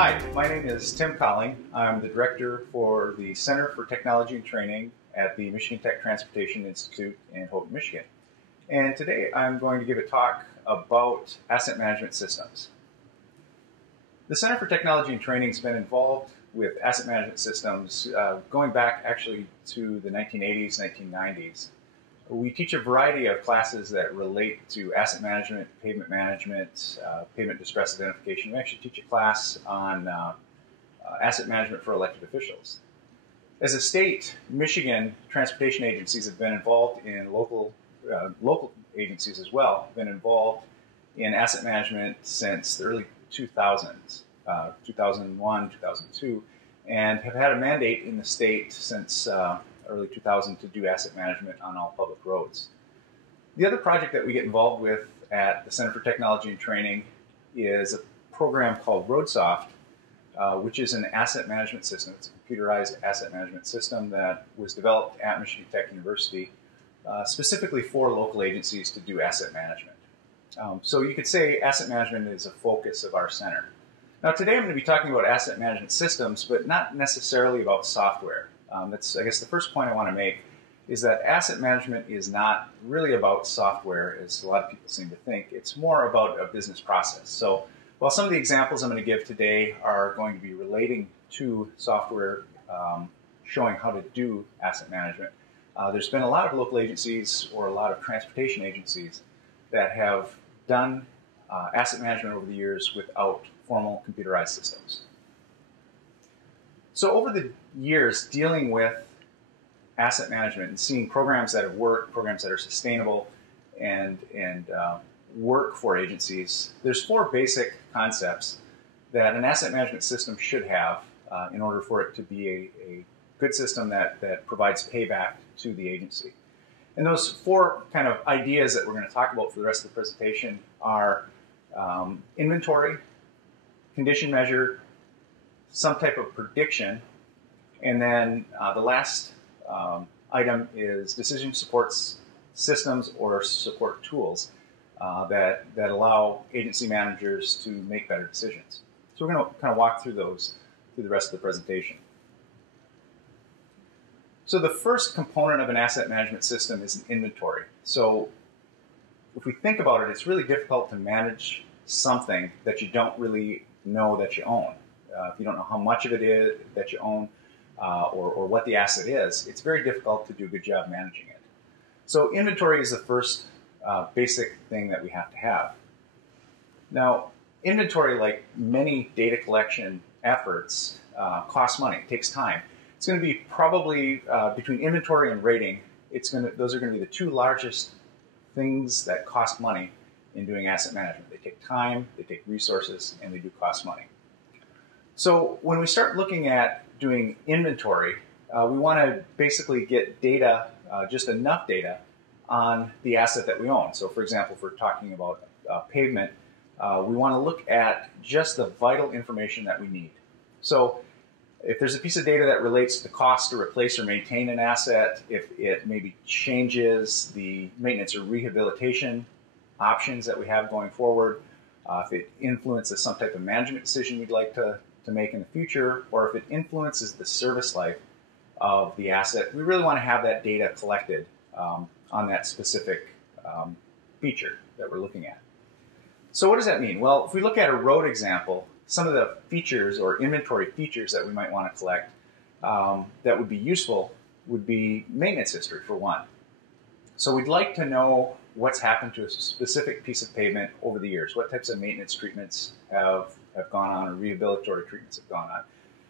Hi, my name is Tim Colling. I'm the director for the Center for Technology and Training at the Michigan Tech Transportation Institute in Houghton, Michigan. And today I'm going to give a talk about asset management systems. The Center for Technology and Training has been involved with asset management systems going back actually to the 1980s, 1990s. We teach a variety of classes that relate to asset management, pavement management, pavement distress identification. We actually teach a class on asset management for elected officials. As a state, Michigan transportation agencies have been involved in local agencies as well, been involved in asset management since the early 2000s, 2001, 2002, and have had a mandate in the state since early 2000 to do asset management on all public roads. The other project that we get involved with at the Center for Technology and Training is a program called RoadSoft, which is an asset management system. It's a computerized asset management system that was developed at Michigan Tech University specifically for local agencies to do asset management. So you could say asset management is a focus of our center. Now today I'm going to be talking about asset management systems, but not necessarily about software. That's, I guess, the first point I want to make is that asset management is not really about software, as a lot of people seem to think. It's more about a business process. So while some of the examples I'm going to give today are going to be relating to software showing how to do asset management, there's been a lot of local agencies or a lot of transportation agencies that have done asset management over the years without formal computerized systems. So over the years, dealing with asset management and seeing programs that have worked, programs that are sustainable and work for agencies, there's four basic concepts that an asset management system should have in order for it to be a good system that provides payback to the agency. And those four kind of ideas that we're going to talk about for the rest of the presentation are inventory, condition measure, some type of prediction, and then the last item is decision support systems or support tools that allow agency managers to make better decisions. So we're going to kind of walk through those through the rest of the presentation. So the first component of an asset management system is an inventory. So if we think about it, it's really difficult to manage something that you don't really know that you own. If you don't know how much of it is that you own or what the asset is, it's very difficult to do a good job managing it. So inventory is the first basic thing that we have to have. Now, inventory, like many data collection efforts, costs money. It takes time. It's going to be probably between inventory and rating, those are going to be the two largest things that cost money in doing asset management. They take time, they take resources, and they do cost money. So when we start looking at doing inventory, we want to basically get data, just enough data on the asset that we own. So for example, if we're talking about pavement, we want to look at just the vital information that we need. So if there's a piece of data that relates to the cost to replace or maintain an asset, if it maybe changes the maintenance or rehabilitation options that we have going forward, if it influences some type of management decision we'd like to make in the future, or if it influences the service life of the asset, we really want to have that data collected on that specific feature that we're looking at. So what does that mean? Well, if we look at a road example, some of the features or inventory features that we might want to collect that would be useful would be maintenance history, for one. So we'd like to know what's happened to a specific piece of pavement over the years. What types of maintenance treatments have gone on, or rehabilitatory treatments have gone on.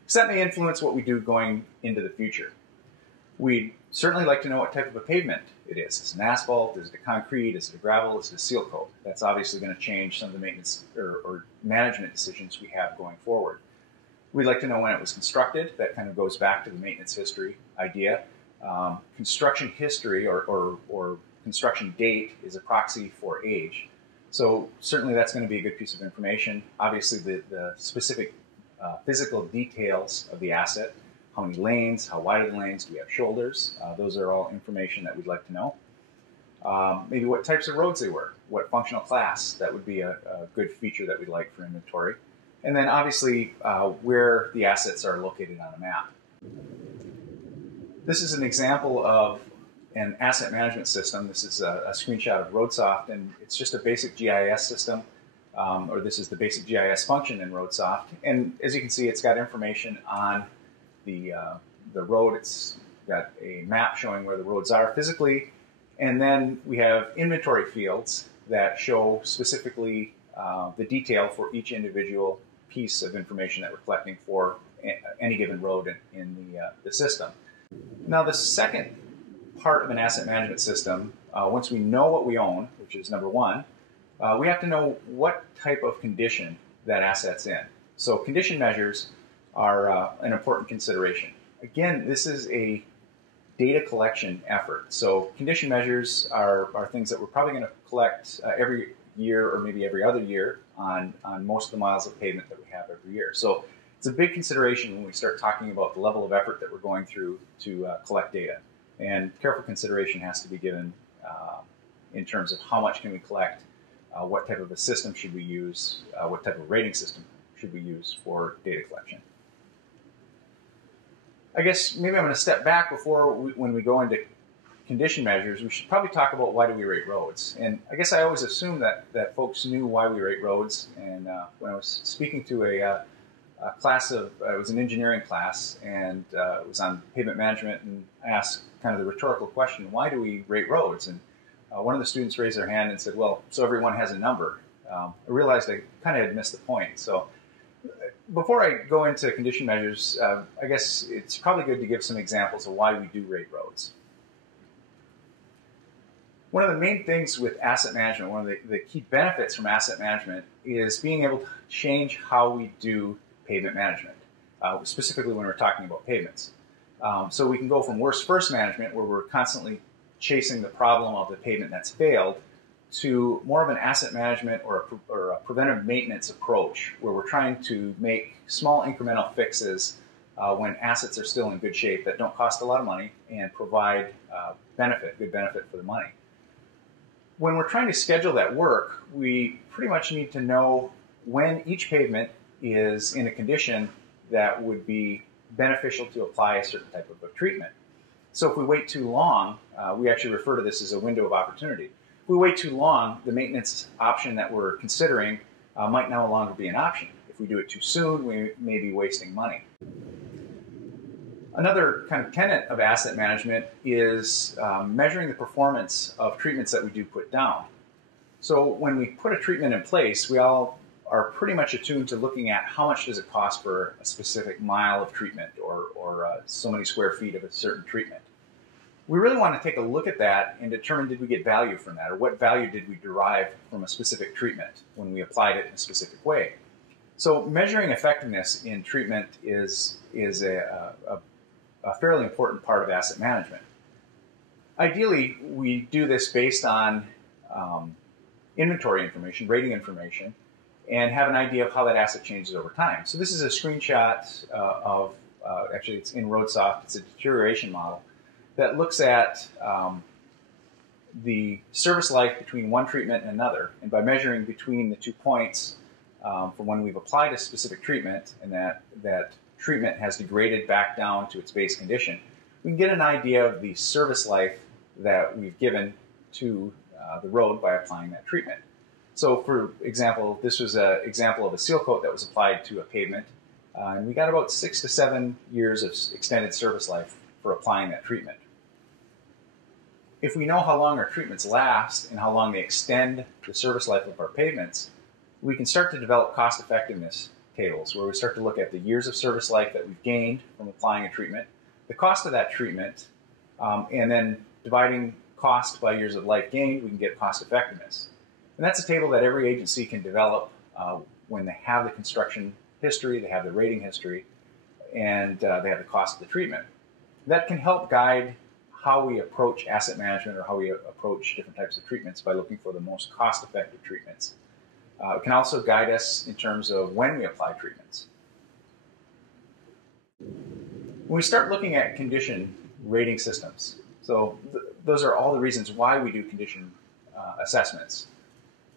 So that may influence what we do going into the future. We'd certainly like to know what type of a pavement it is. Is it an asphalt? Is it a concrete? Is it a gravel? Is it a seal coat? That's obviously going to change some of the maintenance or management decisions we have going forward. We'd like to know when it was constructed. That kind of goes back to the maintenance history idea. Construction history or construction date is a proxy for age. So certainly that's going to be a good piece of information. Obviously the specific physical details of the asset, how many lanes, how wide are the lanes, do we have shoulders? Those are all information that we'd like to know. Maybe what types of roads they were, what functional class, that would be a good feature that we'd like for inventory. And then obviously where the assets are located on a map. This is an example of an asset management system. This is a screenshot of RoadSoft, and it's just a basic GIS system, or this is the basic GIS function in RoadSoft. And as you can see, it's got information on the road. It's got a map showing where the roads are physically, and then we have inventory fields that show specifically the detail for each individual piece of information that we're collecting for any given road in the system. Now, the second part of an asset management system, once we know what we own, which is number one, we have to know what type of condition that asset's in. So condition measures are an important consideration. Again, this is a data collection effort. So condition measures are things that we're probably going to collect every year or maybe every other year on most of the miles of pavement that we have every year. So it's a big consideration when we start talking about the level of effort that we're going through to collect data. And careful consideration has to be given in terms of how much can we collect, what type of a system should we use, what type of rating system should we use for data collection. I guess maybe I'm going to step back before when we go into condition measures. We should probably talk about why do we rate roads. And I guess I always assumed that folks knew why we rate roads. And when I was speaking to a class of, it was an engineering class, and it was on pavement management, and I asked kind of the rhetorical question, why do we rate roads? And one of the students raised their hand and said, well, so everyone has a number. I realized I kind of had missed the point. So before I go into condition measures, I guess it's probably good to give some examples of why we do rate roads. One of the main things with asset management, one of the key benefits from asset management is being able to change how we do pavement management, specifically when we're talking about pavements. So we can go from worst first management, where we're constantly chasing the problem of the pavement that's failed, to more of an asset management or a preventive maintenance approach, where we're trying to make small incremental fixes when assets are still in good shape that don't cost a lot of money and provide good benefit for the money. When we're trying to schedule that work, we pretty much need to know when each pavement is in a condition that would be beneficial to apply a certain type of a treatment. So if we wait too long, we actually refer to this as a window of opportunity. If we wait too long, the maintenance option that we're considering might no longer be an option. If we do it too soon, we may be wasting money. Another kind of tenet of asset management is measuring the performance of treatments that we do put down. So when we put a treatment in place, we all are pretty much attuned to looking at how much does it cost for a specific mile of treatment or so many square feet of a certain treatment. We really want to take a look at that and determine, did we get value from that, or what value did we derive from a specific treatment when we applied it in a specific way. So measuring effectiveness in treatment is a fairly important part of asset management. Ideally, we do this based on inventory information, rating information, and have an idea of how that asset changes over time. So this is a screenshot of, actually it's in RoadSoft, it's a deterioration model that looks at the service life between one treatment and another. And by measuring between the 2 points from when we've applied a specific treatment and that treatment has degraded back down to its base condition, we can get an idea of the service life that we've given to the road by applying that treatment. So for example, this was an example of a seal coat that was applied to a pavement, and we got about 6 to 7 years of extended service life for applying that treatment. If we know how long our treatments last and how long they extend the service life of our pavements, we can start to develop cost effectiveness tables where we start to look at the years of service life that we've gained from applying a treatment, the cost of that treatment, and then dividing cost by years of life gained, we can get cost effectiveness. And that's a table that every agency can develop when they have the construction history, they have the rating history, and they have the cost of the treatment. That can help guide how we approach asset management or how we approach different types of treatments by looking for the most cost-effective treatments. It can also guide us in terms of when we apply treatments. When we start looking at condition rating systems, so those are all the reasons why we do condition assessments.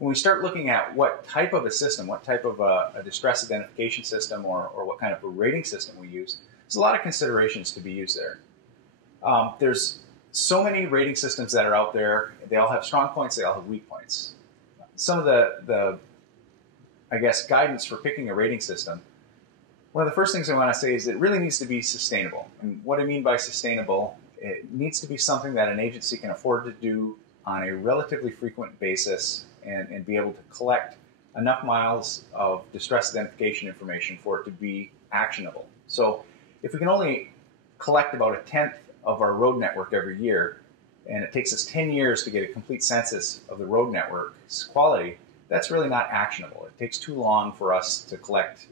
when we start looking at what type of a system, what type of a distress identification system or what kind of a rating system we use, there's a lot of considerations to be used there. There's so many rating systems that are out there. They all have strong points, they all have weak points. Some of the I guess, guidance for picking a rating system, one of the first things I want to say is it really needs to be sustainable. And what I mean by sustainable, it needs to be something that an agency can afford to do on a relatively frequent basis and be able to collect enough miles of distress identification information for it to be actionable. So if we can only collect about 1/10 of our road network every year, and it takes us 10 years to get a complete census of the road network's quality, that's really not actionable. It takes too long for us to collect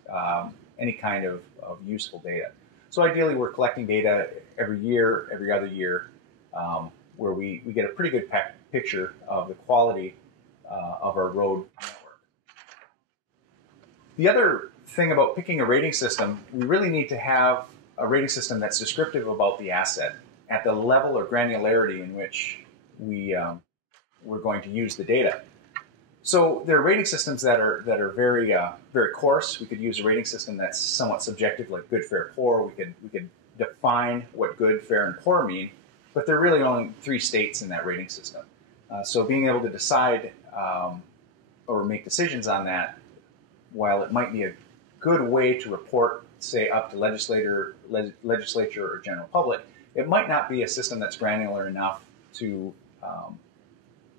any kind of useful data. So ideally, we're collecting data every year, every other year, where we get a pretty good picture of the quality of our road network. The other thing about picking a rating system, we really need to have a rating system that's descriptive about the asset at the level or granularity in which we're going to use the data. So there are rating systems that are very very coarse. We could use a rating system that's somewhat subjective, like good, fair, poor. We could define what good, fair, and poor mean, but there are really only 3 states in that rating system. So being able to decide or make decisions on that, while it might be a good way to report, say, up to legislature or general public, it might not be a system that's granular enough to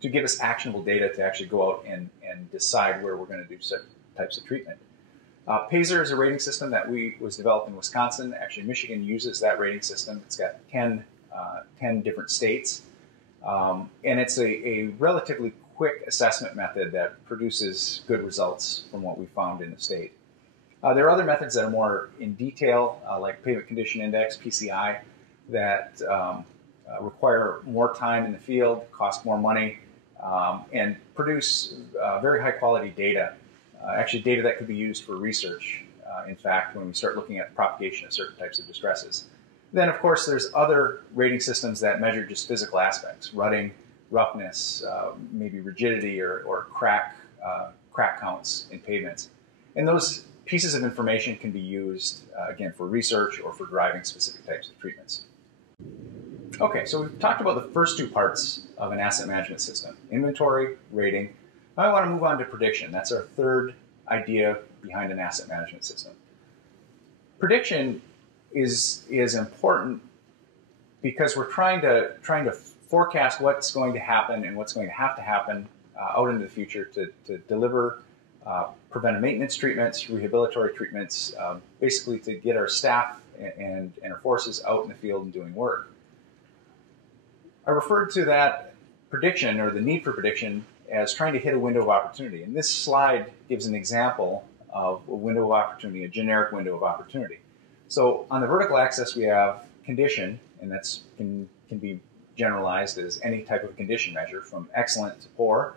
give us actionable data to actually go out and decide where we're going to do certain types of treatment. PASER is a rating system that was developed in Wisconsin. Actually, Michigan uses that rating system. It's got 10 different states. And it's a relatively quick assessment method that produces good results from what we found in the state. There are other methods that are more in detail, like Pavement Condition Index, PCI, that require more time in the field, cost more money, and produce very high quality data, actually data that could be used for research, in fact, when we start looking at the propagation of certain types of distresses. Then, of course, there's other rating systems that measure just physical aspects, rutting, roughness, maybe rigidity or crack counts in pavements. And those pieces of information can be used, again, for research or for driving specific types of treatments. Okay, so we've talked about the first 2 parts of an asset management system, inventory, rating. Now I want to move on to prediction. That's our third idea behind an asset management system. Prediction is important because we're trying to forecast what's going to happen and what's going to happen out into the future to deliver preventive maintenance treatments, rehabilitatory treatments, basically to get our staff and our forces out in the field and doing work. I referred to that prediction or the need for prediction as trying to hit a window of opportunity. And this slide gives an example of a window of opportunity, a generic window of opportunity. So on the vertical axis, we have condition, and that can be generalized as any type of condition measure from excellent to poor,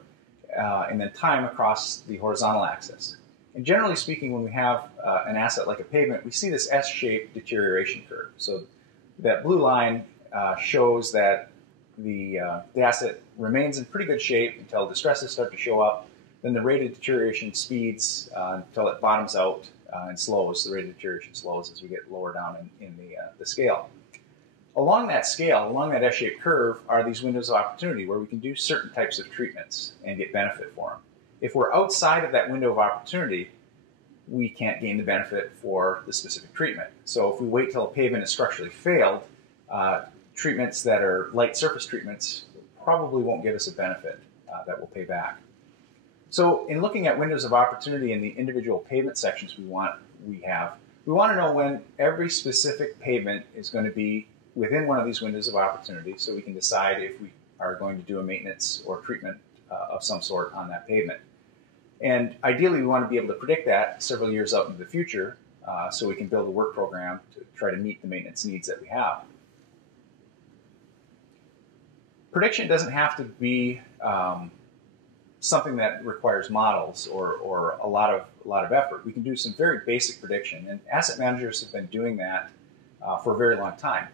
and then time across the horizontal axis. And generally speaking, when we have an asset like a pavement, we see this S-shaped deterioration curve. So that blue line shows that the asset remains in pretty good shape until distresses start to show up. Then the rate of deterioration speeds until it bottoms out and slows. The rate of deterioration slows as we get lower down in the scale. Along that scale, along that S-shaped curve, are these windows of opportunity where we can do certain types of treatments and get benefit for them. If we're outside of that window of opportunity, we can't gain the benefit for the specific treatment. So if we wait till a pavement is structurally failed, treatments that are light surface treatments probably won't give us a benefit that will pay back. So in looking at windows of opportunity in the individual pavement sections we want to know when every specific pavement is going to be within one of these windows of opportunity, so we can decide if we are going to do a maintenance or treatment of some sort on that pavement. And ideally, we want to be able to predict that several years out into the future, so we can build a work program to try to meet the maintenance needs that we have. Prediction doesn't have to be something that requires models or a lot of effort. We can do some very basic prediction, and asset managers have been doing that for a very long time.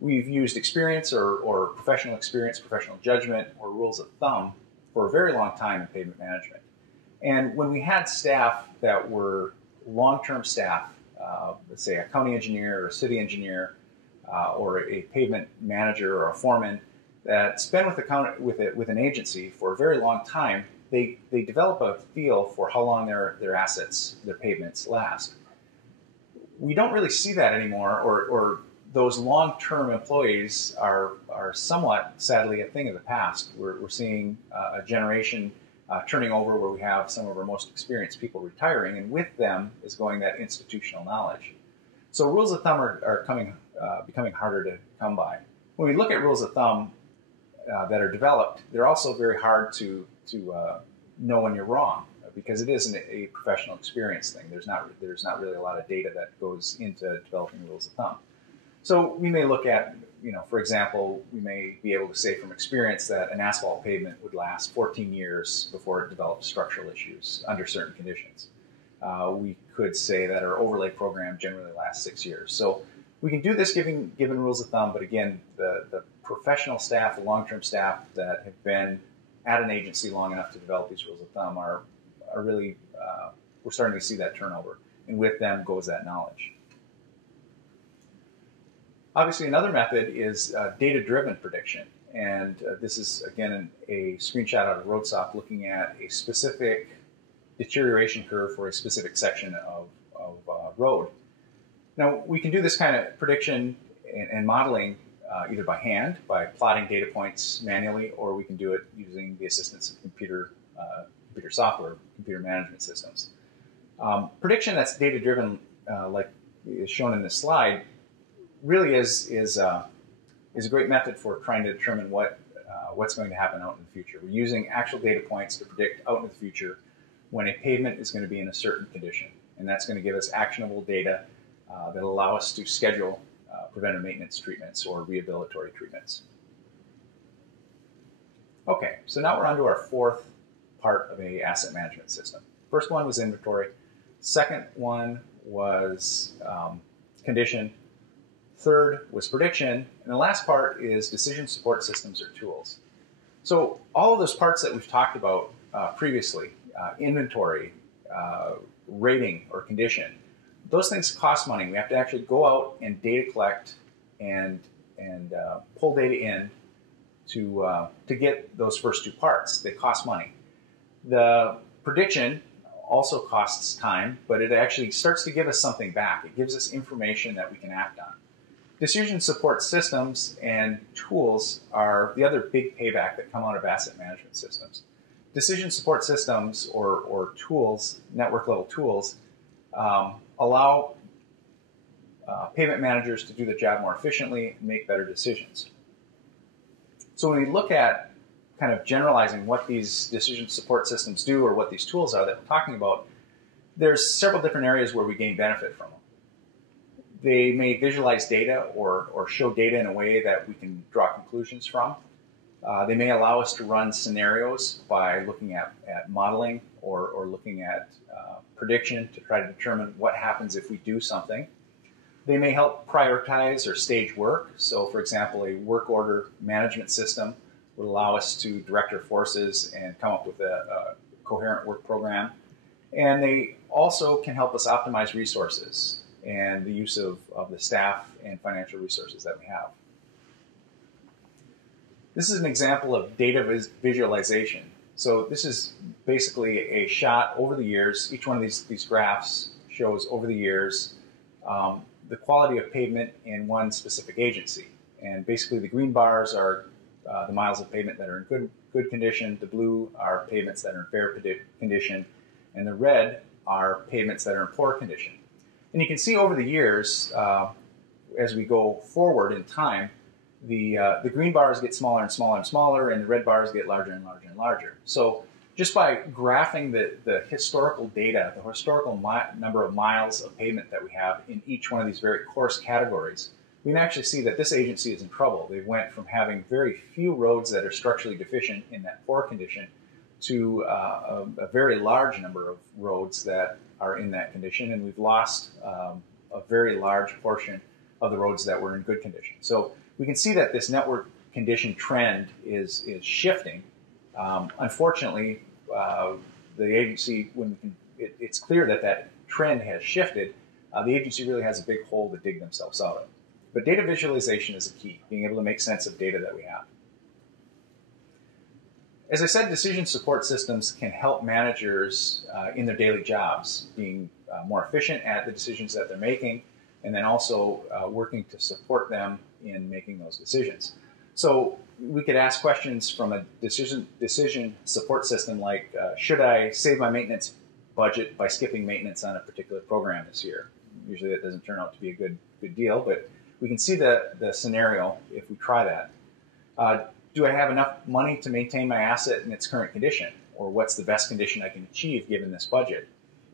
We've used experience or professional experience, professional judgment, or rules of thumb for a very long time in pavement management. And when we had staff that were long-term staff, let's say a county engineer or a city engineer or a pavement manager or a foreman that's been with an agency for a very long time, they develop a feel for how long their assets, their pavements last. We don't really see that anymore, or those long-term employees are somewhat, sadly, a thing of the past. We're seeing a generation turning over where we have some of our most experienced people retiring, and with them is going that institutional knowledge. So rules of thumb are becoming harder to come by. When we look at rules of thumb that are developed, they're also very hard to know when you're wrong, because it isn't a professional experience thing. There's not really a lot of data that goes into developing rules of thumb. So we may look at, for example, we may be able to say from experience that an asphalt pavement would last 14 years before it develops structural issues under certain conditions. We could say that our overlay program generally lasts 6 years. So we can do this given rules of thumb, but again, the professional staff, the long-term staff that have been at an agency long enough to develop these rules of thumb are really, we're starting to see that turnover, and with them goes that knowledge. Obviously, another method is data-driven prediction, and this is, again, a screenshot out of RoadSoft looking at a specific deterioration curve for a specific section of road. Now, we can do this kind of prediction and modeling either by hand, by plotting data points manually, or we can do it using the assistance of computer software, computer management systems. Prediction that's data-driven, like is shown in this slide, really is a great method for trying to determine what's going to happen out in the future. We're using actual data points to predict out in the future when a pavement is going to be in a certain condition, and that's going to give us actionable data that allow us to schedule preventive maintenance treatments or rehabilitatory treatments. Okay, so now we're on to our fourth part of an asset management system. First one was inventory. Second one was condition. Third was prediction. And the last part is decision support systems or tools. So all of those parts that we've talked about previously, inventory, rating or condition, those things cost money. We have to actually go out and data collect and pull data in to get those first two parts. They cost money. The prediction also costs time, but it actually starts to give us something back. It gives us information that we can act on. Decision support systems and tools are the other big payback that come out of asset management systems. Decision support systems or tools, network level tools, allow pavement managers to do the job more efficiently and make better decisions. So when we look at kind of generalizing what these decision support systems do or what these tools are that we're talking about, there's several different areas where we gain benefit from them. They may visualize data or show data in a way that we can draw conclusions from. They may allow us to run scenarios by looking at modeling or looking at prediction to try to determine what happens if we do something. They may help prioritize or stage work. So, for example, a work order management system would allow us to direct our forces and come up with a coherent work program. And they also can help us optimize resources and the use of the staff and financial resources that we have. This is an example of data visualization. So this is basically a shot over the years. Each one of these graphs shows over the years the quality of pavement in one specific agency. And basically the green bars are the miles of pavement that are in good condition. The blue are pavements that are in fair condition. And the red are pavements that are in poor condition. And you can see over the years, as we go forward in time, the green bars get smaller and smaller and smaller, and the red bars get larger and larger and larger. So just by graphing the historical data, the historical number of miles of pavement that we have in each one of these very coarse categories, we can actually see that this agency is in trouble. They went from having very few roads that are structurally deficient in that poor condition to a very large number of roads that are in that condition, and we've lost a very large portion of the roads that were in good condition. So we can see that this network condition trend is shifting, Unfortunately, the agency, it's clear that that trend has shifted, the agency really has a big hole to dig themselves out of. But data visualization is a key, being able to make sense of data that we have. As I said, decision support systems can help managers in their daily jobs, being more efficient at the decisions that they're making, and then also working to support them in making those decisions. So we could ask questions from a decision support system like, should I save my maintenance budget by skipping maintenance on a particular program this year? Usually that doesn't turn out to be a good deal, but we can see the scenario if we try that. Do I have enough money to maintain my asset in its current condition? Or what's the best condition I can achieve given this budget?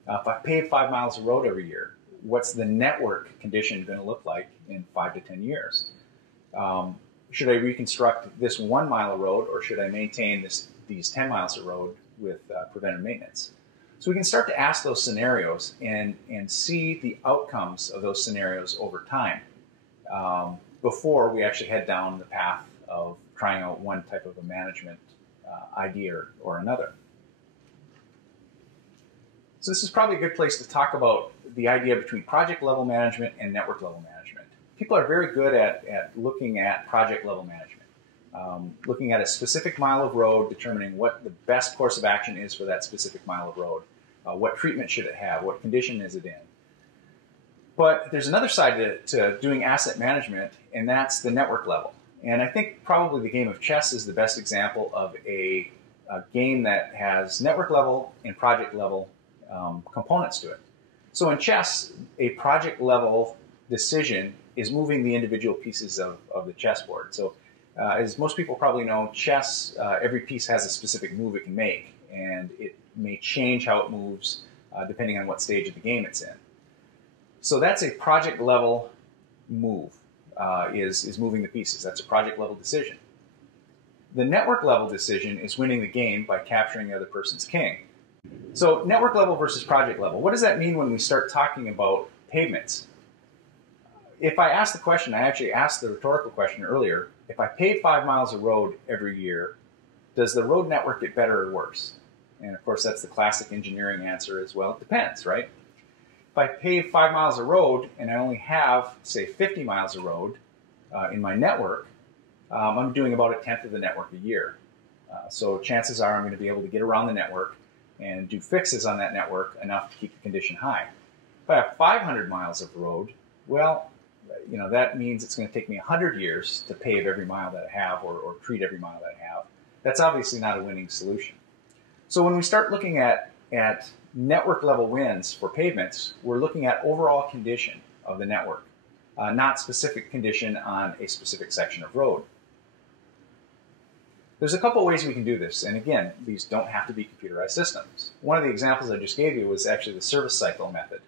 If I pave 5 miles of road every year, what's the network condition going to look like in 5 to 10 years? Should I reconstruct this 1 mile of road, or should I maintain these 10 miles of road with preventive maintenance? So we can start to ask those scenarios and see the outcomes of those scenarios over time before we actually head down the path of trying out one type of a management idea or another. So this is probably a good place to talk about the idea between project level management and network level management. People are very good at looking at project level management, looking at a specific mile of road, determining what the best course of action is for that specific mile of road. What treatment should it have? What condition is it in? But there's another side to doing asset management, and that's the network level. And I think probably the game of chess is the best example of a game that has network level and project level components to it. So in chess, a project level decision is moving the individual pieces of the chessboard. So as most people probably know, chess, every piece has a specific move it can make, and it may change how it moves depending on what stage of the game it's in. So that's a project level move. Is moving the pieces. That's a project level decision. The network level decision is winning the game by capturing the other person's king. So network level versus project level. What does that mean when we start talking about pavements? If I ask the question, I actually asked the rhetorical question earlier, if I pave 5 miles of road every year, does the road network get better or worse? And of course, that's the classic engineering answer as well. It depends, right? If I pave 5 miles of road and I only have, say, 50 miles of road in my network, I'm doing about 1/10 of the network a year. So chances are I'm going to be able to get around the network and do fixes on that network enough to keep the condition high. If I have 500 miles of road, well, that means it's going to take me 100 years to pave every mile that I have or treat every mile that I have. That's obviously not a winning solution. So when we start looking at network level wins for pavements, we're looking at overall condition of the network, not specific condition on a specific section of road. There's a couple ways we can do this, and again, these don't have to be computerized systems. One of the examples I just gave you was actually the service cycle method.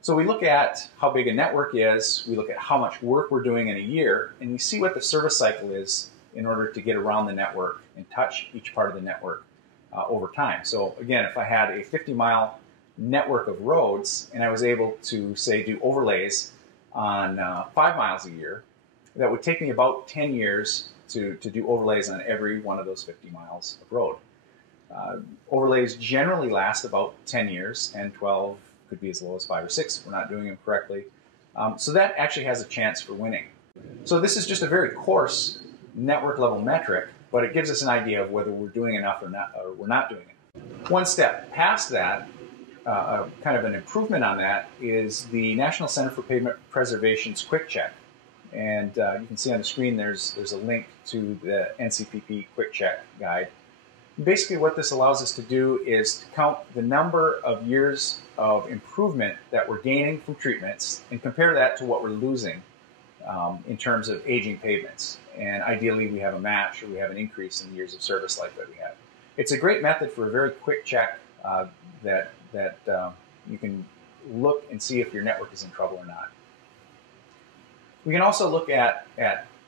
So we look at how big a network is, we look at how much work we're doing in a year, and we see what the service cycle is in order to get around the network and touch each part of the network over time. So again, if I had a 50-mile network of roads and I was able to, say, do overlays on 5 miles a year, that would take me about 10 years to do overlays on every one of those 50 miles of road. Overlays generally last about 10 years, 10, 12, could be as low as 5 or 6 if we're not doing them correctly. So that actually has a chance for winning. So this is just a very coarse network level metric, but it gives us an idea of whether we're doing enough or we're not doing it. One step past that, kind of an improvement on that, is the National Center for Pavement Preservation's Quick Check. And you can see on the screen there's a link to the NCPP Quick Check guide. Basically what this allows us to do is to count the number of years of improvement that we're gaining from treatments and compare that to what we're losing in terms of aging pavements. And ideally we have a match, or we have an increase in the years of service life that we have. It's a great method for a very quick check that you can look and see if your network is in trouble or not. We can also look at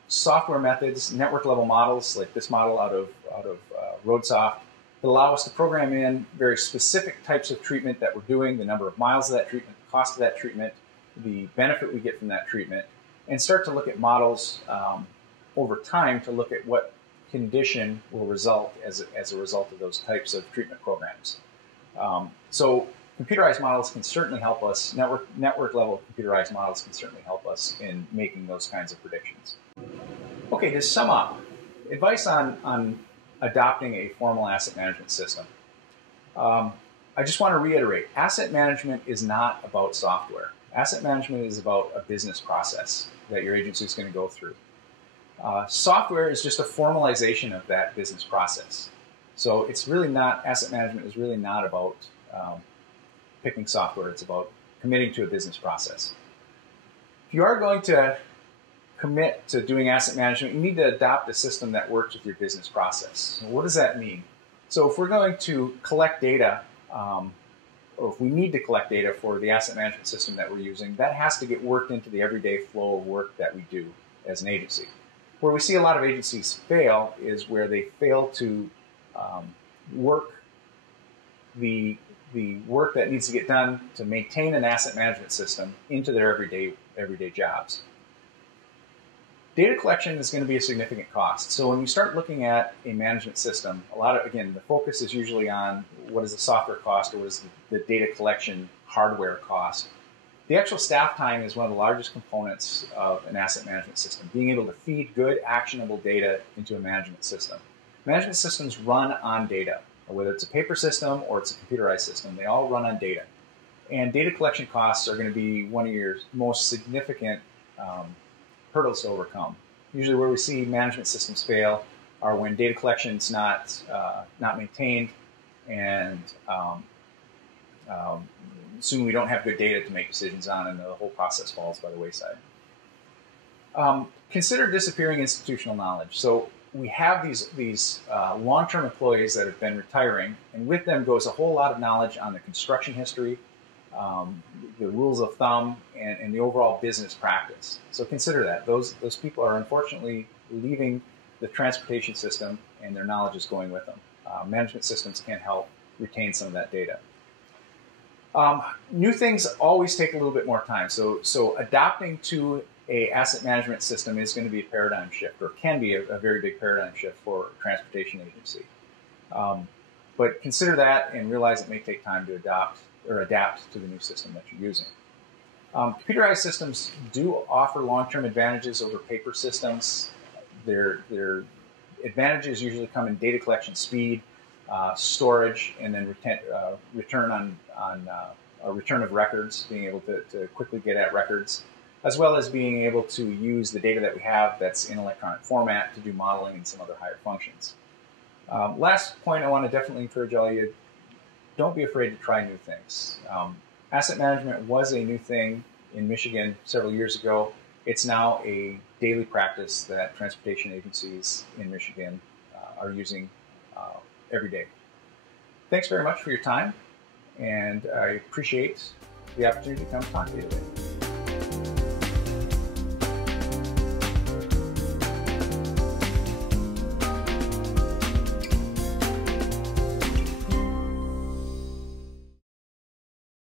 software methods, network level models like this model out of RoadSoft, that allow us to program in very specific types of treatment that we're doing, the number of miles of that treatment, the cost of that treatment, the benefit we get from that treatment, and start to look at models over time to look at what condition will result as a result of those types of treatment programs. So computerized models can certainly help us, network level computerized models can certainly help us in making those kinds of predictions. Okay, to sum up, advice on adopting a formal asset management system. I just want to reiterate, asset management is not about software. Asset management is about a business process that your agency is going to go through. Software is just a formalization of that business process. So it's really not, asset management is really not about picking software, it's about committing to a business process. If you are going to commit to doing asset management, you need to adopt a system that works with your business process. So what does that mean? So if we're going to collect data, or if we need to collect data for the asset management system that we're using, that has to get worked into the everyday flow of work that we do as an agency. Where we see a lot of agencies fail is where they fail to work the work that needs to get done to maintain an asset management system into their everyday jobs. Data collection is going to be a significant cost. So when we start looking at a management system, again, the focus is usually on what is the software cost or what is the data collection hardware cost. The actual staff time is one of the largest components of an asset management system, being able to feed good, actionable data into a management system. Management systems run on data, whether it's a paper system or it's a computerized system, they all run on data. And data collection costs are going to be one of your most significant hurdles to overcome. Usually where we see management systems fail are when data collection is not maintained, and soon we don't have good data to make decisions on, and the whole process falls by the wayside. Consider disappearing institutional knowledge. So we have these long-term employees that have been retiring, and with them goes a whole lot of knowledge on the construction history, the rules of thumb, and the overall business practice. So consider that. Those people are unfortunately leaving the transportation system, and their knowledge is going with them. Management systems can help retain some of that data. New things always take a little bit more time. So adapting to an asset management system is going to be a paradigm shift, or can be a very big paradigm shift for a transportation agency. But consider that and realize it may take time to adapt to the new system that you're using. Computerized systems do offer long-term advantages over paper systems. Their advantages usually come in data collection speed, storage, and then return of records, being able to quickly get at records, as well as being able to use the data that we have that's in electronic format to do modeling and some other higher functions. Last point I want to definitely encourage all of you, don't be afraid to try new things. Asset management was a new thing in Michigan several years ago. It's now a daily practice that transportation agencies in Michigan are using every day. Thanks very much for your time, and I appreciate the opportunity to come talk to you today.